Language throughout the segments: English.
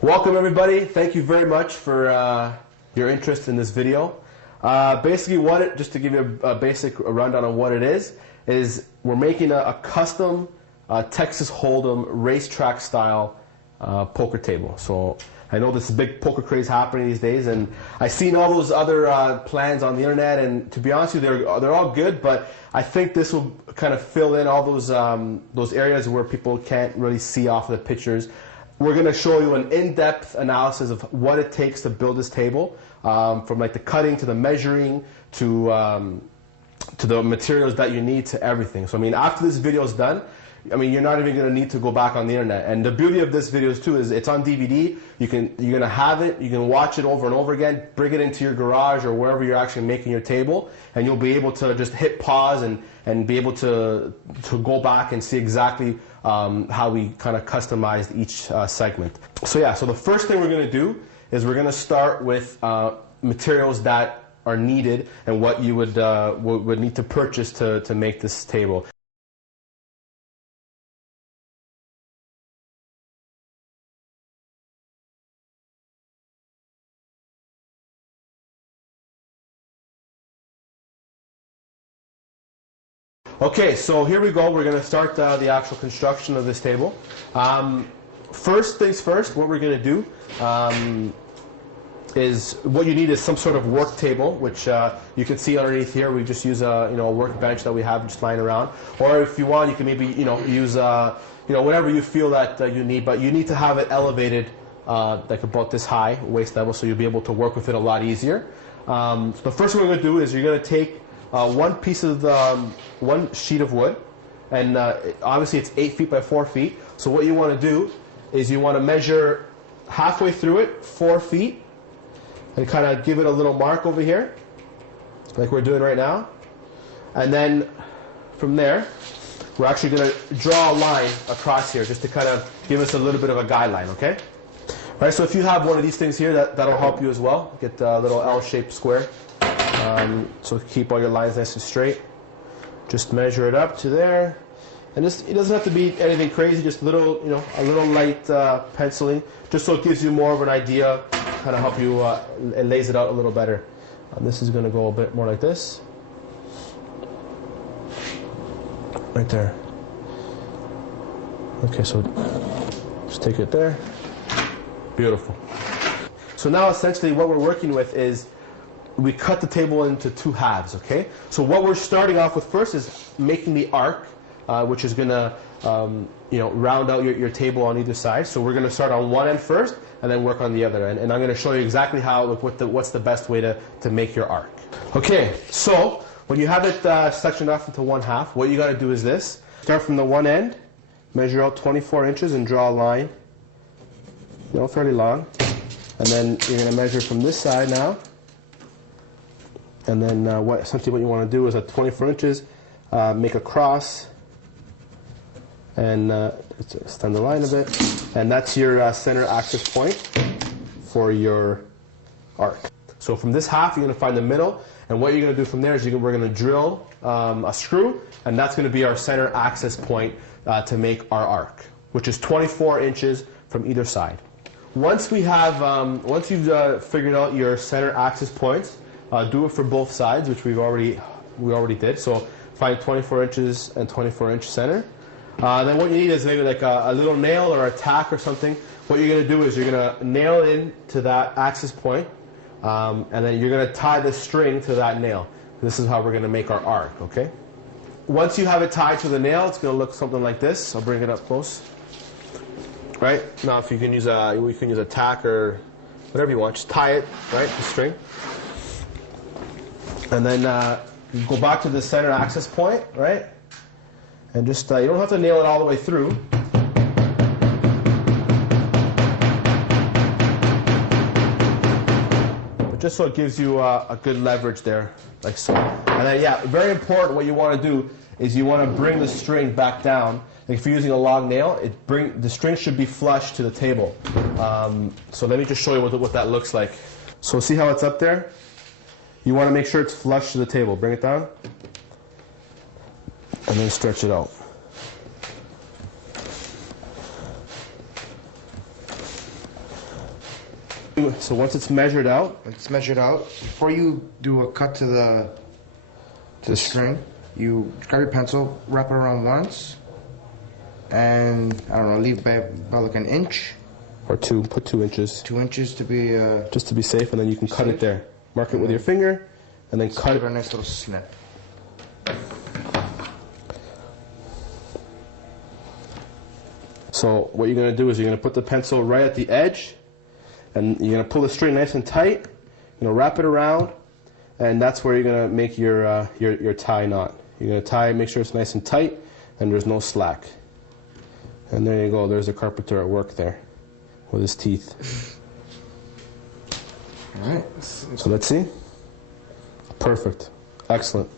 Welcome everybody. Thank you very much for your interest in this video. Basically, just to give you a basic rundown on what it is we're making a custom Texas Hold'em racetrack style poker table. So I know this big poker craze happening these days, and I've seen all those other plans on the internet, and to be honest with you, they're all good, but I think this will kind of fill in all those areas where people can't really see off of the pictures. We're going to show you an in-depth analysis of what it takes to build this table, from like the cutting to the measuring to the materials that you need to everything. So I mean, after this video is done, I mean, you're not even going to need to go back on the internet. And the beauty of this video too is it's on DVD. You're going to have it. You can watch it over and over again. Bring it into your garage or wherever you're actually making your table, and you'll be able to just hit pause and be able to go back and see exactly how we kind of customized each segment. So yeah, so the first thing we're going to do is we're going to start with materials that are needed and what you would need to purchase to make this table. Okay, so here we go. We're going to start the actual construction of this table. First things first, what we're going to do is what you need is some sort of work table, which you can see underneath here. We just use a workbench that we have just lying around, or if you want, you can maybe use whatever you feel that you need, but you need to have it elevated like about this high, waist level, so you'll be able to work with it a lot easier. So the first thing we're going to do is you're going to take one sheet of wood, and obviously it's 8 feet by 4 feet. So what you want to do is you want to measure halfway through it 4 feet, and kind of give it a little mark over here, like we're doing right now. And then from there, we're actually going to draw a line across here just to kind of give us a little bit of a guideline, okay? All right, so if you have one of these things here, that'll help you as well. Get a little L-shaped square. So keep all your lines nice and straight. Just measure it up to there, and it doesn't have to be anything crazy. Just a little light penciling, just so it gives you more of an idea, kind of help you it lays it out a little better. This is going to go a bit more like this, right there. Okay, so just take it there. Beautiful. So now essentially what we're working with is we cut the table into two halves, okay? So what we're starting off with first is making the arc, which is going to round out your table on either side. So we're going to start on one end first and then work on the other end. And I'm going to show you exactly what's the best way to make your arc. Okay, so when you have it sectioned off into one half, what you got to do is this. Start from the one end, measure out 24 inches and draw a line, fairly long. And then you're going to measure from this side now. And then essentially what you want to do is at 24 inches, make a cross, and extend the line a bit. And that's your center axis point for your arc. So from this half, you're going to find the middle. And what you're going to do from there is we're going to drill a screw, and that's going to be our center axis point to make our arc, which is 24 inches from either side. Once you've figured out your center axis points, do it for both sides, which we already did. So find 24 inches and 24-inch center. Then what you need is maybe like a little nail or a tack or something. What you're going to do is you're going to nail it into that axis point, and then you're going to tie the string to that nail. This is how we're going to make our arc, okay? Once you have it tied to the nail, it's going to look something like this. I'll bring it up close. Right? Now if you can use a tack or whatever you want, just tie it, right, the string. And then you go back to the center axis point, right? And just, you don't have to nail it all the way through. But just so it gives you a good leverage there, like so. And then, yeah, very important, what you want to do is you want to bring the string back down. Like if you're using a long nail, the string should be flush to the table. So let me just show you what that looks like. So see how it's up there? You want to make sure it's flush to the table. Bring it down, and then stretch it out. So once it's measured out, before you do a cut to the string, you grab your pencil, wrap it around once, and I don't know, leave about like an inch or two. Put 2 inches. 2 inches to be just to be safe, and then you can cut it there. Mark it with your finger, and then cut it. Give it a nice little snip. So what you're going to do is you're going to put the pencil right at the edge, and you're going to pull the string nice and tight. Wrap it around, and that's where you're going to make your tie knot. You're going to tie, make sure it's nice and tight, and there's no slack. And there you go. There's the carpenter at work there, with his teeth. All right. So let's see. Perfect. Excellent.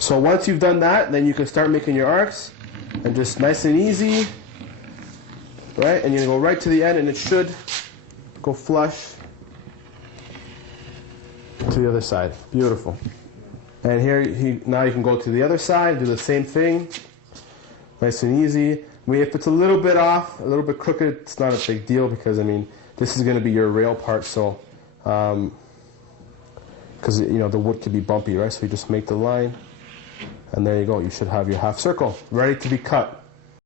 So once you've done that, then you can start making your arcs, and just nice and easy. Right, and you're going to go right to the end, and it should go flush to the other side. Beautiful. And here, now you can go to the other side, do the same thing. Nice and easy. I mean, if it's a little bit off, a little bit crooked, it's not a big deal because, I mean, this is going to be your rail part, so, because, the wood could be bumpy, right? So you just make the line, and there you go. You should have your half circle ready to be cut.